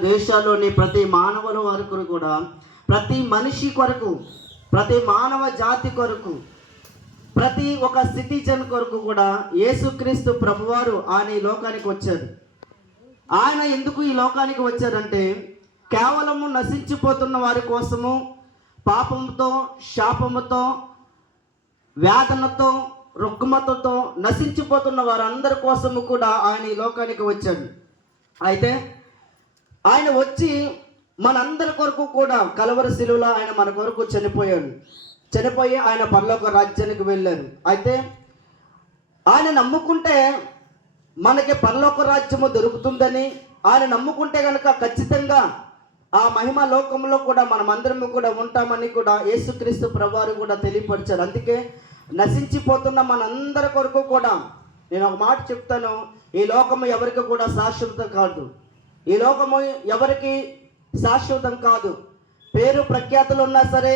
దేశాల్లోని ప్రతి మానవుల వరకు కూడా, ప్రతి మనిషి కొరకు, ప్రతి మానవ జాతి కొరకు, ప్రతి ఒక సిటిజన్ కొరకు కూడా యేసుక్రీస్తు ప్రభువారు ఆయన ఈ లోకానికి వచ్చారు. ఆయన ఎందుకు ఈ లోకానికి వచ్చారంటే కేవలము నశించిపోతున్న వారి కోసము, పాపముతో, శాపముతో, వేదనతో, రుగ్మతతో నశించిపోతున్న వారందరి కోసము కూడా ఆయన ఈ లోకానికి వచ్చాడు. అయితే ఆయన వచ్చి మనందరి కొరకు కూడా కలవరి శిలువలో ఆయన మన కొరకు చనిపోయి ఆయన పరలోక రాజ్యానికి వెళ్ళారు. అయితే ఆయన నమ్ముకుంటే మనకి పరలోక రాజ్యము దొరుకుతుందని, ఆయన నమ్ముకుంటే కనుక ఖచ్చితంగా ఆ మహిమ లోకంలో కూడా మనమందరము కూడా ఉంటామని కూడా యేసుక్రీస్తు ప్రభువారు కూడా తెలియపరిచారు. అందుకే నశించిపోతున్న మనందరి కొరకు కూడా నేను ఒక మాట చెప్తాను, ఈ లోకము ఎవరికి కూడా శాశ్వతం కాదు. ఈ లోకము ఎవరికి శాశ్వతం కాదు. పేరు ప్రఖ్యాతులు ఉన్నా సరే